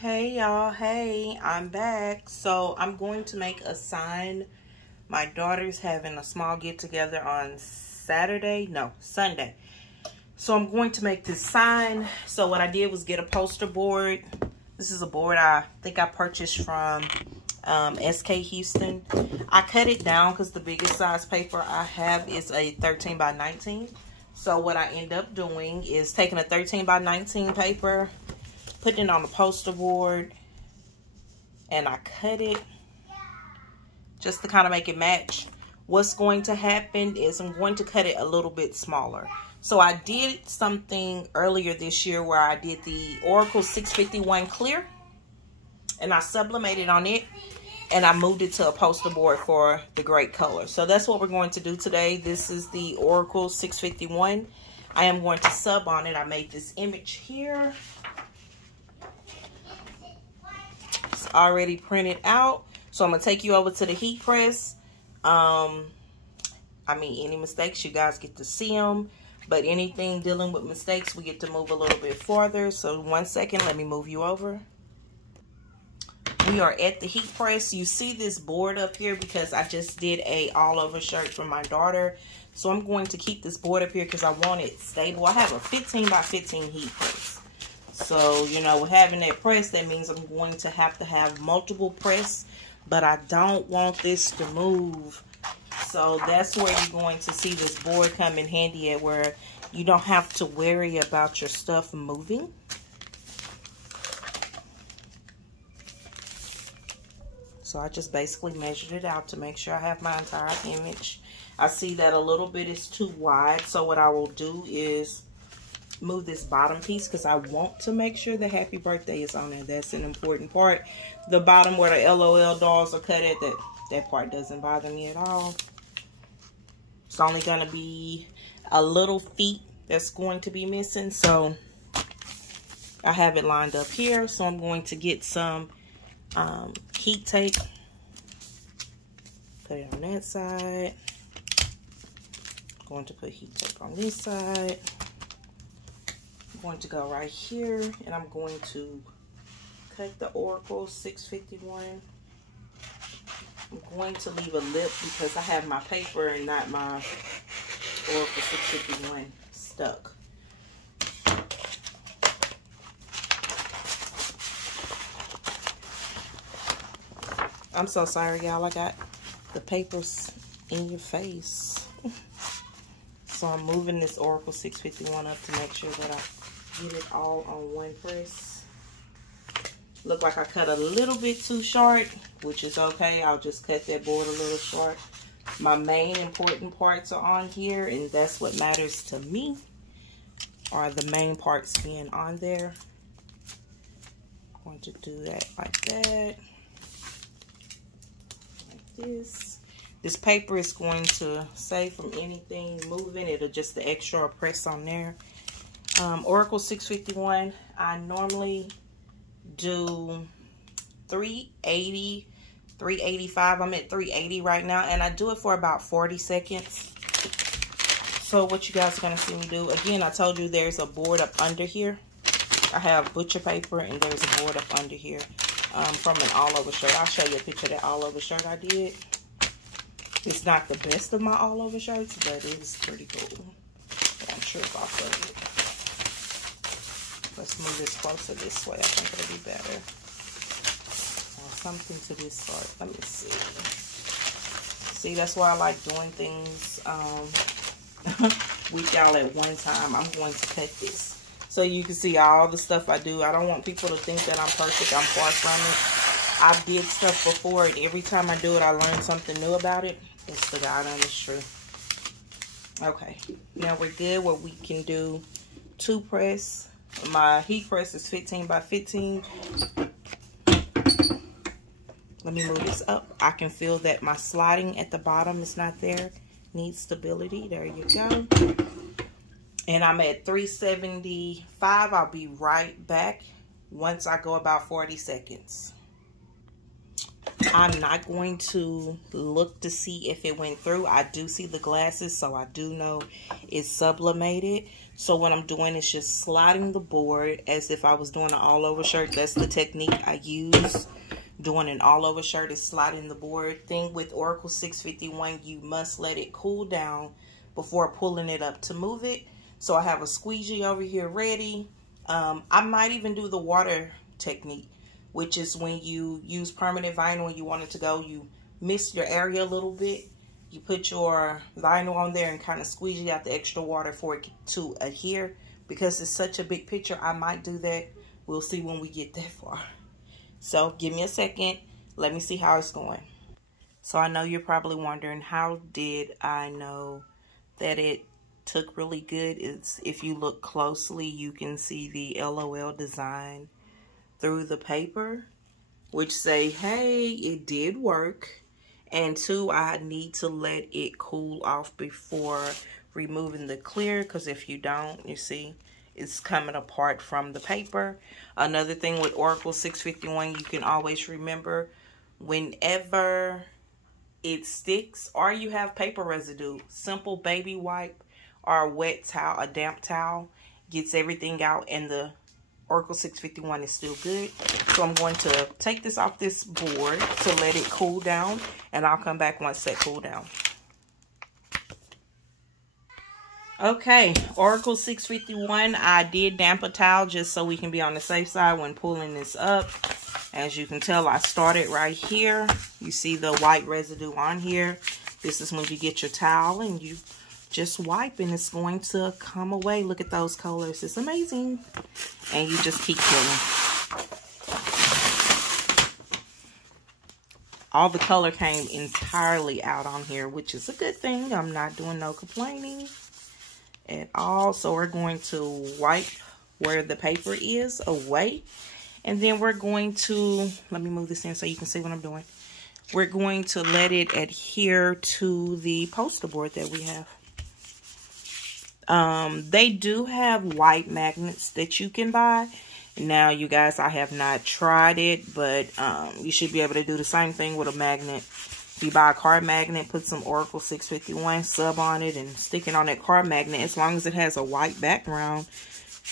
Hey y'all, hey, I'm back. So I'm going to make a sign. My daughter's having a small get together on Sunday. So I'm going to make this sign. So what I did was get a poster board. This is a board I think I purchased from SK Houston. I cut it down because the biggest size paper I have is a 13 by 19. So what I end up doing is taking a 13 by 19 paper, putting it on the poster board, and I cut it just to kind of make it match. What's going to happen is I'm going to cut it a little bit smaller. So I did something earlier this year where I did the Oracle 651 clear, and I sublimated on it, and I moved it to a poster board for the great color. So that's what we're going to do today. This is the Oracle 651. I am going to sub on it. I made this image here. It's already printed out. So I'm going to take you over to the heat press. Any mistakes, you guys get to see them. But anything dealing with mistakes, we get to move a little bit farther. So 1 second, let me move you over. We are at the heat press. You see this board up here because I just did a all over shirt for my daughter. So I'm going to keep this board up here because I want it stable. I have a 15 by 15 heat press. So, you know, with having that press, that means I'm going to have multiple press. But I don't want this to move. So that's where you're going to see this board come in handy at, where you don't have to worry about your stuff moving. So I just basically measured it out to make sure I have my entire image. I see that a little bit is too wide. So what I will do is move this bottom piece because I want to make sure the happy birthday is on there. That's an important part. The bottom where the LOL dolls are cut at, that part doesn't bother me at all. It's only going to be a little feet that's going to be missing. So I have it lined up here. So I'm going to get some heat tape. Put it on that side. I'm going to put heat tape on this side. I'm going to go right here, and I'm going to cut the Oracle 651. I'm going to leave a lip because I have my paper and not my Oracle 651 stuck. I'm so sorry, y'all. I got the papers in your face. So I'm moving this Oracle 651 up to make sure that I get it all on one press. Look like I cut a little bit too short, which is okay. I'll just cut that board a little short. My main important parts are on here, and that's what matters to me, are the main parts being on there. I'm going to do that like that. This paper is going to save from anything moving. It'll just the extra press on there. Oracle 651, I normally do 380, 385. I'm at 380 right now, and I do it for about 40 seconds. So what you guys are going to see me do, again, I told you there's a board up under here. I have butcher paper, and there's a board up under here. From an all-over shirt. I'll show you a picture of that all-over shirt I did. It's not the best of my all-over shirts, but it is pretty cool. I'm sure it's off of it. Let's move this closer this way. I think it'll be better. Something to this sort. Let me see. See, that's why I like doing things with y'all at one time. I'm going to cut this so you can see all the stuff I do. I don't want people to think that I'm perfect. I'm far from it. I did stuff before, and every time I do it, I learn something new about it. It's the God honest truth. Okay, now we're good where we can do two press. My heat press is 15 by 15. Let me move this up. I can feel that my sliding at the bottom is not there. Needs stability. There you go. And I'm at 375. I'll be right back once I go about 40 seconds. I'm not going to look to see if it went through. I do see the glasses, so I do know it's sublimated. So what I'm doing is just sliding the board as if I was doing an all-over shirt. That's the technique I use. Doing an all-over shirt is sliding the board. Thing with Oracle 651, you must let it cool down before pulling it up to move it. So I have a squeegee over here ready. I might even do the water technique, which is when you use permanent vinyl and you want it to go, you mist your area a little bit. You put your vinyl on there and kind of squeegee out the extra water for it to adhere. Because it's such a big picture, I might do that. We'll see when we get that far. So give me a second. Let me see how it's going. So I know you're probably wondering, how did I know that it took really good? It's, if you look closely, you can see the LOL design through the paper, which say, hey, it did work. And 2, I need to let it cool off before removing the clear, because if you don't, you see, it's coming apart from the paper. Another thing with Oracle 651, you can always remember, whenever it sticks or you have paper residue, simple baby wipe or a wet towel, a damp towel, gets everything out, and the Oracle 651 is still good. So I'm going to take this off this board to let it cool down, and I'll come back once that cool down. Okay, Oracle 651, I did damp a towel just so we can be on the safe side when pulling this up. As you can tell, I started right here. You see the white residue on here. This is when you get your towel and you just wipe, and it's going to come away. Look at those colors. It's amazing. And you just keep pulling. All the color came entirely out on here, which is a good thing. I'm not doing no complaining at all. So we're going to wipe where the paper is away. And then we're going to, let me move this in so you can see what I'm doing. We're going to let it adhere to the poster board that we have. They do have white magnets that you can buy. Now, you guys, I have not tried it, but you should be able to do the same thing with a magnet. If you buy a card magnet, put some Oracle 651 sub on it and stick it on that card magnet. As long as it has a white background,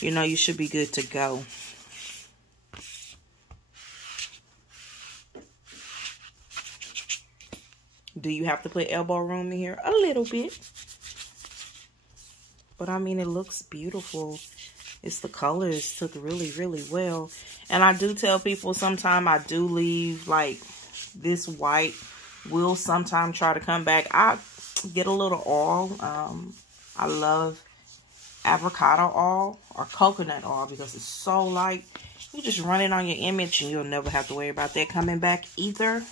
you know, you should be good to go. Do you have to put elbow room in here? A little bit. But I mean, it looks beautiful. It's the colors took really, really well. And I do tell people sometimes I do leave, like, this white will sometimes try to come back. I get a little oil. I love avocado oil or coconut oil because it's so light. You just run it on your image and you'll never have to worry about that coming back either.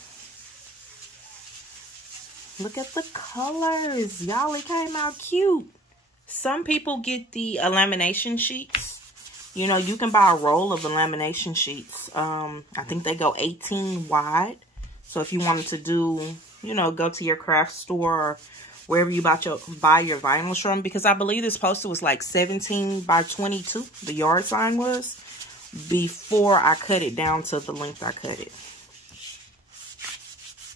Look at the colors. Y'all, it came out cute. Some people get the lamination sheets. You know, you can buy a roll of the lamination sheets. I think they go 18 wide. So if you wanted to do, you know, go to your craft store or wherever you buy your vinyl from. Because I believe this poster was like 17 by 22. The yard sign was. Before I cut it down to the length I cut it.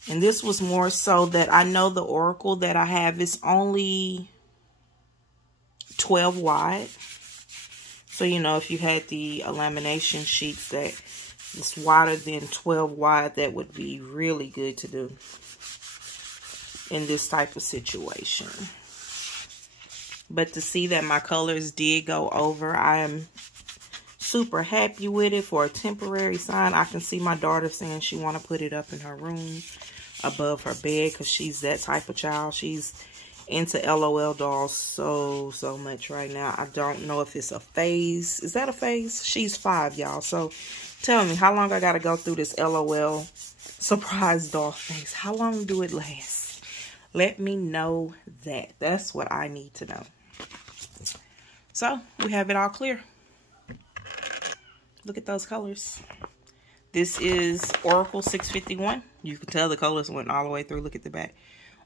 And this was more so that I know the Oracle that I have is only 12 wide. So, you know, if you had the lamination sheets that is wider than 12 wide, that would be really good to do in this type of situation. But to see that my colors did go over, I am super happy with it. For a temporary sign, I can see my daughter saying she want to put it up in her room above her bed because she's that type of child. She's into LOL dolls so much right now. I don't know if it's a phase. Is that a phase? She's 5, y'all. So tell me, how long I gotta go through this LOL surprise doll phase? How long do it last? Let me know that. That's what I need to know. So we have it all clear. Look at those colors. This is Oracle 651. You can tell the colors went all the way through. Look at the back.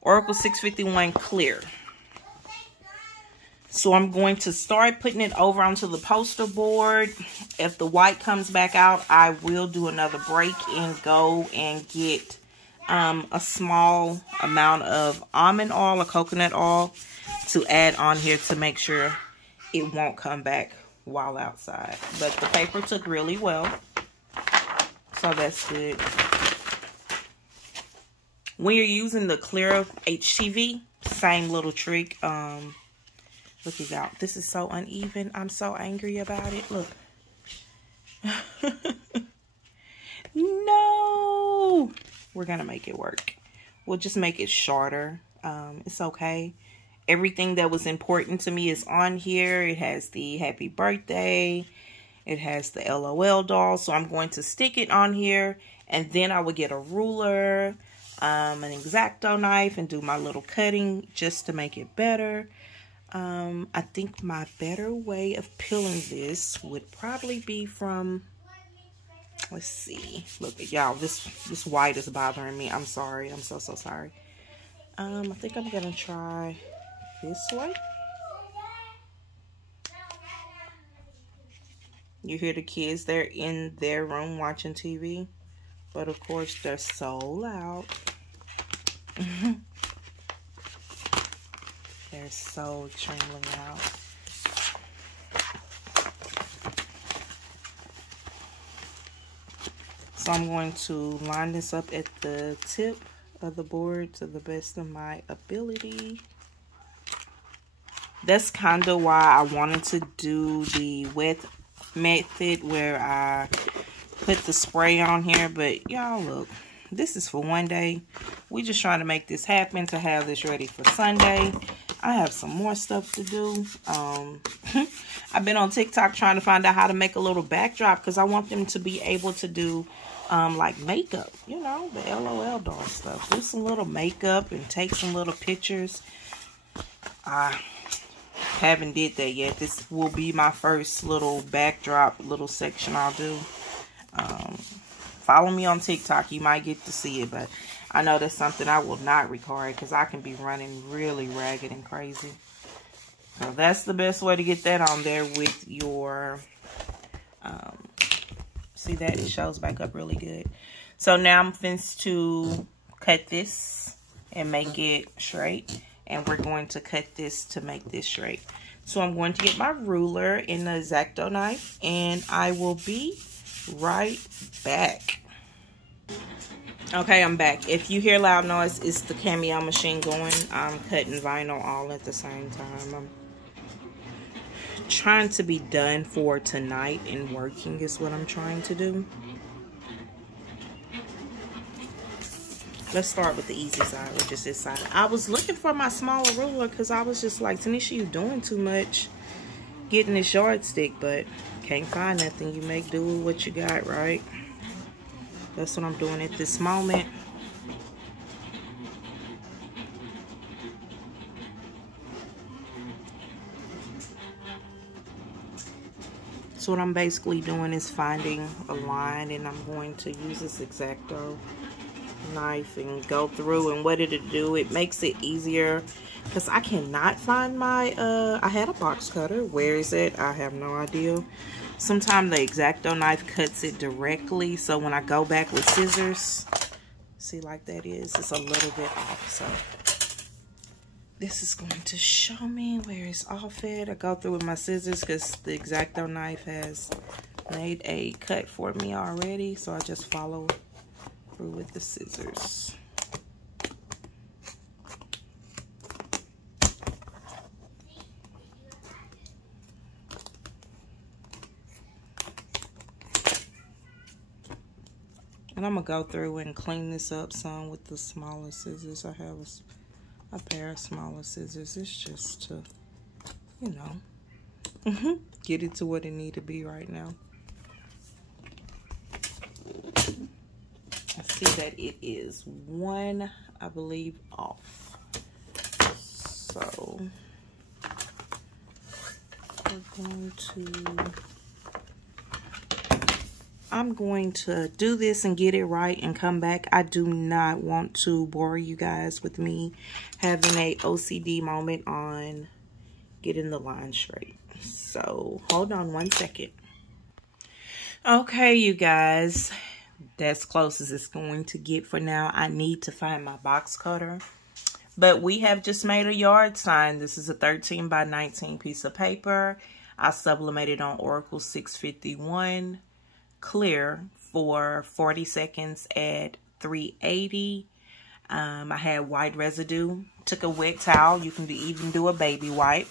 Oracle 651 clear. So I'm going to start putting it over onto the poster board. If the white comes back out, I will do another break and go and get a small amount of almond oil or coconut oil to add on here to make sure it won't come back while outside. But the paper took really well, so that's good. When you're using the clear HTV, same little trick. Look at y'all. This is so uneven. I'm so angry about it. Look. No. We're going to make it work. We'll just make it shorter. It's okay. Everything that was important to me is on here. It has the happy birthday. It has the LOL doll. So I'm going to stick it on here. And then I will get a ruler, an X-Acto knife, and do my little cutting just to make it better. I think my better way of peeling this would probably be from, let's see. Look at y'all, this white is bothering me. I'm sorry. I'm so sorry. I think I'm gonna try this way. You hear the kids, they're in their room watching TV, but of course they're so loud. They're so extremely loud. So I'm going to line this up at the tip of the board to the best of my ability. That's kind of why I wanted to do the wet method where I put the spray on here. But y'all, look, this is for one day. We just trying to make this happen to have this ready for Sunday. I have some more stuff to do. I've been on TikTok trying to find out how to make a little backdrop because I want them to be able to do like makeup, you know, the LOL doll stuff. Do some little makeup and take some little pictures. I haven't did that yet. This will be my first little backdrop little section I'll do. Follow me on TikTok. You might get to see it, but I know that's something I will not record because I can be running really ragged and crazy. So that's the best way to get that on there with your, see that? It shows back up really good. So now I'm finished to cut this and make it straight. And we're going to cut this to make this straight. So I'm going to get my ruler and the X-Acto knife. And I will be right back. Okay, I'm back. If you hear loud noise, it's the Cameo machine going. I'm cutting vinyl all at the same time. I'm trying to be done for tonight and working is what I'm trying to do. Let's start with the easy side, which is this side. I was looking for my smaller ruler because I was just like, Tanisha, you doing too much getting this yardstick, but can't find nothing. You make do with what you got, right? That's what I'm doing at this moment. So what I'm basically doing is finding a line, and I'm going to use this X-Acto knife and go through, and what it'll do, it makes it easier because I cannot find my I had a box cutter. Where is it? I have no idea. Sometimes the X-Acto knife cuts it directly, so when I go back with scissors, see, like that is, it's a little bit off. So this is going to show me where it's off at. I go through with my scissors because the X-Acto knife has made a cut for me already, so I just follow through with the scissors. And I'm gonna go through and clean this up some with the smaller scissors. I have a pair of smaller scissors. It's just to, you know, get it to what it need to be right now. I see that it is one, I believe, off. So I'm going to do this and get it right and come back. I do not want to bore you guys with me having a OCD moment on getting the line straight. So hold on one second. Okay, you guys, that's close as it's going to get for now. I need to find my box cutter. But we have just made a yard sign. This is a 13 by 19 piece of paper. I sublimated on Oracle 651 clear for 40 seconds at 380. I had white residue. Took a wet towel. You can even do a baby wipe.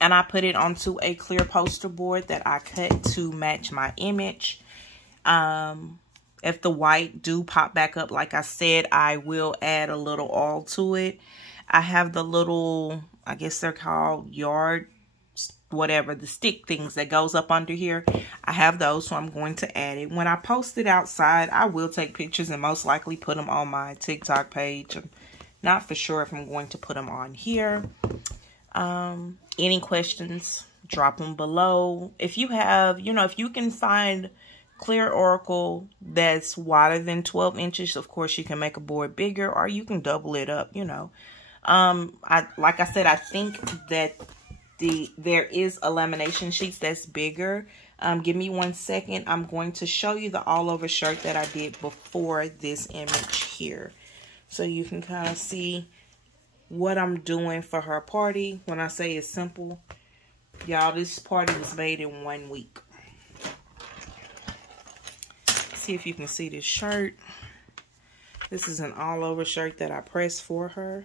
And I put it onto a clear poster board that I cut to match my image. If the white do pop back up, like I said, I will add a little oil to it. I have the little, I guess they're called yard, whatever, the stick things that goes up under here. I have those, so I'm going to add it. When I post it outside, I will take pictures and most likely put them on my TikTok page. I'm not for sure if I'm going to put them on here. Any questions, drop them below. If you have, if you can find clear Oracle that's wider than 12 inches, of course you can make a board bigger, or you can double it up, like I said, I think that there is a lamination sheets that's bigger. Give me 1 second. I'm going to show you the all over shirt that I did before this image here, so you can kind of see what I'm doing for her party. When I say it's simple, y'all, this party was made in 1 week. See if you can see this shirt. This is an all over shirt that I pressed for her.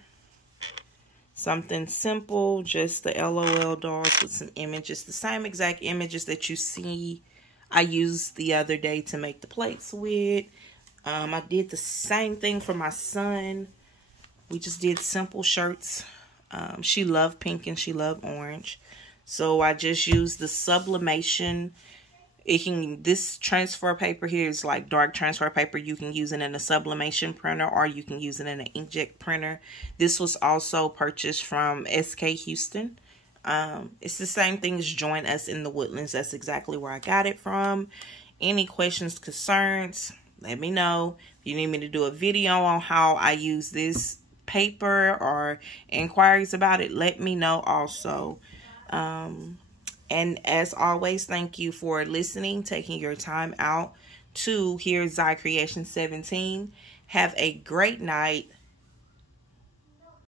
Something simple, just the LOL dolls with some images, the same exact images that you see I used the other day to make the plates with. I did the same thing for my son. We just did simple shirts. She loved pink and she loved orange, so I just used the sublimation. This transfer paper here is like dark transfer paper. You can use it in a sublimation printer, or you can use it in an inkjet printer. This was also purchased from SK Houston. It's the same thing as Join Us in the Woodlands. That's exactly where I got it from. Any questions, concerns, let me know. If you need me to do a video on how I use this paper or inquiries about it, let me know also. And as always, thank you for listening, taking your time out to hear Zy Creation 17. Have a great night.